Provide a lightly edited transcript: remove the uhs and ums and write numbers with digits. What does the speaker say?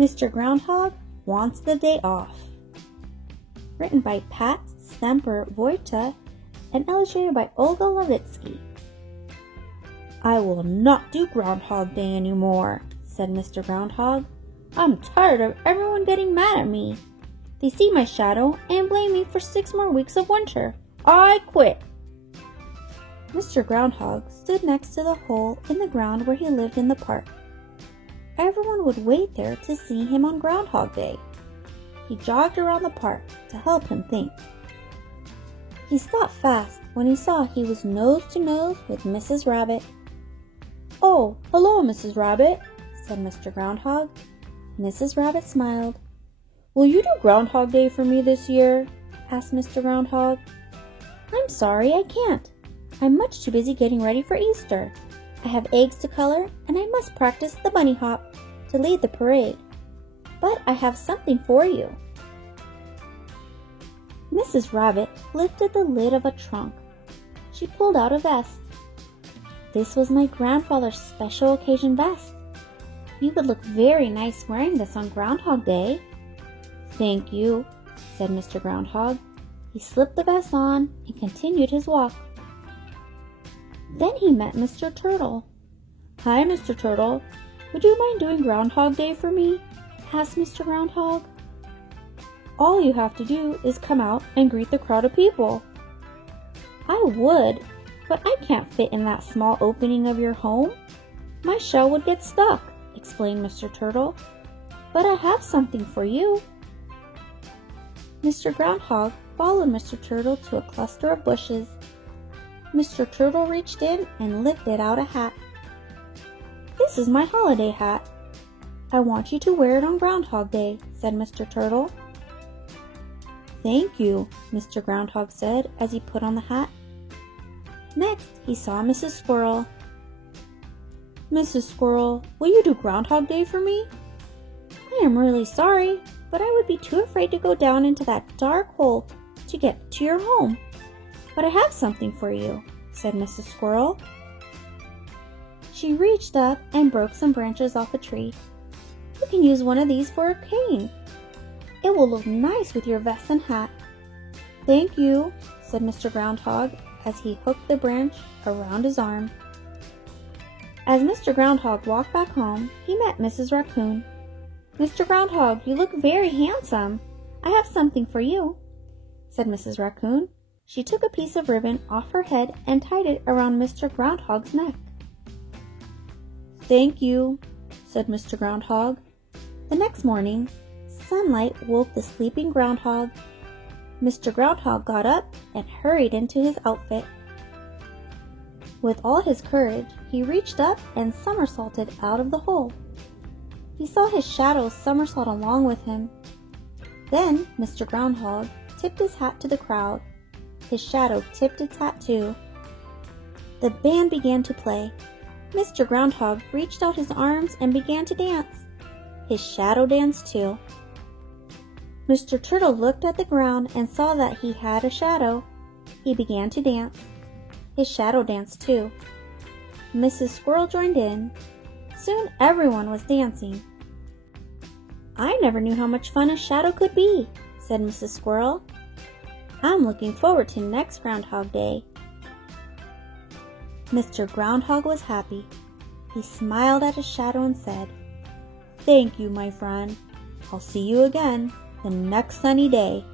Mr. Groundhog Wants the Day Off. Written by Pat Stemper-Wojta and illustrated by Olga Levitsky. "I will not do Groundhog Day anymore," said Mr. Groundhog. "I'm tired of everyone getting mad at me. They see my shadow and blame me for 6 more weeks of winter. I quit." Mr. Groundhog stood next to the hole in the ground where he lived in the park. Everyone would wait there to see him on Groundhog Day. He jogged around the park to help him think. He stopped fast when he saw he was nose to nose with Mrs. Rabbit. "Oh, hello, Mrs. Rabbit," said Mr. Groundhog. Mrs. Rabbit smiled. "Will you do Groundhog Day for me this year?" asked Mr. Groundhog. "I'm sorry, I can't. I'm much too busy getting ready for Easter. I have eggs to color, and I must practice the bunny hop to lead the parade. But I have something for you." Mrs. Rabbit lifted the lid of a trunk. She pulled out a vest. "This was my grandfather's special occasion vest. You would look very nice wearing this on Groundhog Day." "Thank you," said Mr. Groundhog. He slipped the vest on and continued his walk. Then he met Mr. Turtle. "Hi, Mr. Turtle. Would you mind doing Groundhog Day for me?" asked Mr. Groundhog. "All you have to do is come out and greet the crowd of people." "I would, but I can't fit in that small opening of your home. My shell would get stuck," explained Mr. Turtle. "But I have something for you." Mr. Groundhog followed Mr. Turtle to a cluster of bushes. Mr. Turtle reached in and lifted out a hat. "This is my holiday hat. I want you to wear it on Groundhog Day," said Mr. Turtle. "Thank you," Mr. Groundhog said as he put on the hat. Next, he saw Mrs. Squirrel. "Mrs. Squirrel, will you do Groundhog Day for me?" "I am really sorry, but I would be too afraid to go down into that dark hole to get to your home. But I have something for you," said Mrs. Squirrel. She reached up and broke some branches off a tree. "You can use one of these for a cane. It will look nice with your vest and hat." "Thank you," said Mr. Groundhog as he hooked the branch around his arm. As Mr. Groundhog walked back home, he met Mrs. Raccoon. "Mr. Groundhog, you look very handsome. I have something for you," said Mrs. Raccoon. She took a piece of ribbon off her head and tied it around Mr. Groundhog's neck. "Thank you," said Mr. Groundhog. The next morning, sunlight woke the sleeping groundhog. Mr. Groundhog got up and hurried into his outfit. With all his courage, he reached up and somersaulted out of the hole. He saw his shadow somersault along with him. Then Mr. Groundhog tipped his hat to the crowd. His shadow tipped its hat too. The band began to play. Mr. Groundhog reached out his arms and began to dance. His shadow danced too. Mr. Turtle looked at the ground and saw that he had a shadow. He began to dance. His shadow danced too. Mrs. Squirrel joined in. Soon everyone was dancing. "I never knew how much fun a shadow could be," said Mrs. Squirrel. "I'm looking forward to next Groundhog Day." Mr. Groundhog was happy. He smiled at his shadow and said, "Thank you, my friend. I'll see you again the next sunny day."